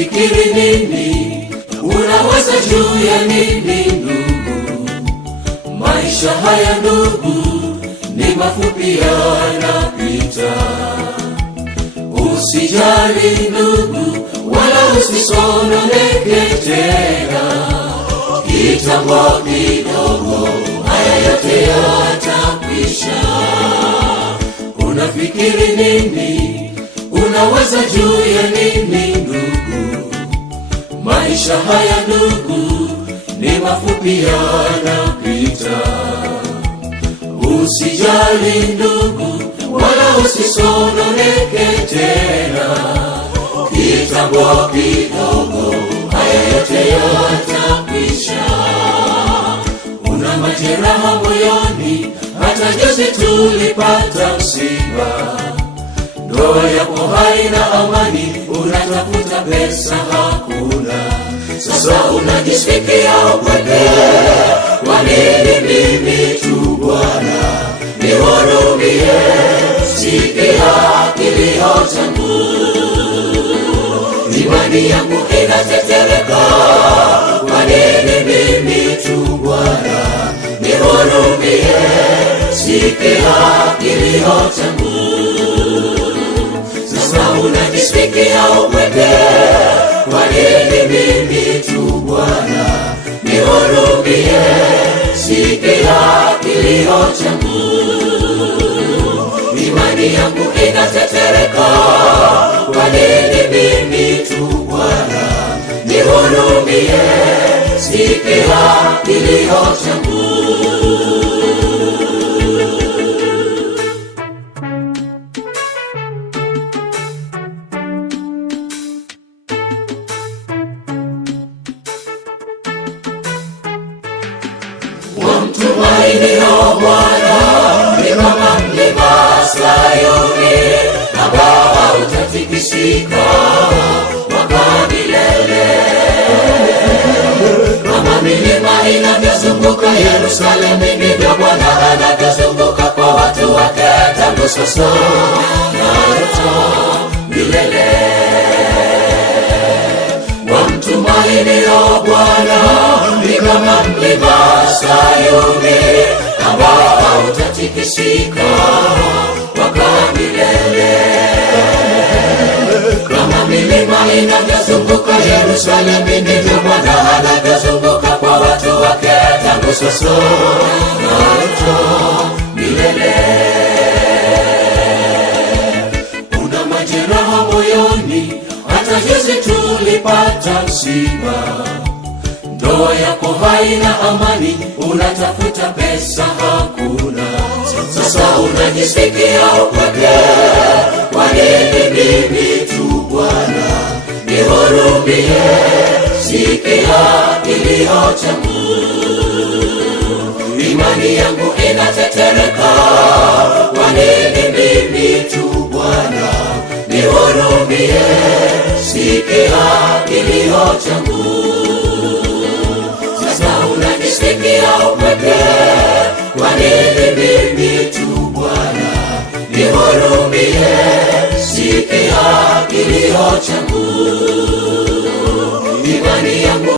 Unafikiri nini? Unaweza juu ya nini ndugu? Maisha haya ndugu ni mafupi, yanapita. Usijali ndugu, wala usisononeke tena. Kitambo kidogo haya yote yatakwisha. Unafikiri nini? Unaweza juu ya nini ndugu? Maisha haya ndugu ni mafupi, yanapita. Usijali ndugu, wala usisononeke tena. Kitambo kidogo haya yote yatakwisha. Una majeraha moyoni, hata juzi tulipata msiba. Ndoa yako haina amani, unatafuta pesa hakuna. Sasa unajisikia upweke. Kwa nini mimi tu Bwana? Nihurumie, sikia kilio changu. Imani yangu inatetereka. Kwa nini mimi tu Bwana? Nihurumie, sikia kilio changu. Sasa unajisikia upweke. Kwa nini mimi tu Bwana? Nihurumie, sikia kilio changu. Imani yangu inatetereka. Kwa nini mimi tu Bwana? Nihurumie, sikia kilio changu. Wamtumainio Bwana ni kama mlima Sayuni, ambao hautatikisika mpaka milele. Kama milima inavyozunguka Yerusalemu, ndivyo Bwana anavyozunguka kwa watu wake, tangu sasa na hata milele. Wamtumainio Bwana ni kama mlima Sayuni, ambao hautatikisika mpaka milele. Kama milima inavyozunguka Yerusalemu, ndivyo Bwana anavyozunguka kwa watu wake, tangu sasa na hata milele. Una majeraha moyoni, hata juzi tulipata msiba. Ndoa yako haina amani, unatafuta pesa hakuna. Sasa unajisikia upweke. Kwa nini mimi tu Bwana? Nihurumie, sikia kilio changu. Imani yangu inatetereka. Kwa nini mimi tu Bwana? Nihurumie, sikia kilio changu. Sasa unajisikia upweke. Kwa nini mimi tu Bwana? Nihurumie, sikia kilio changu. Imani yangu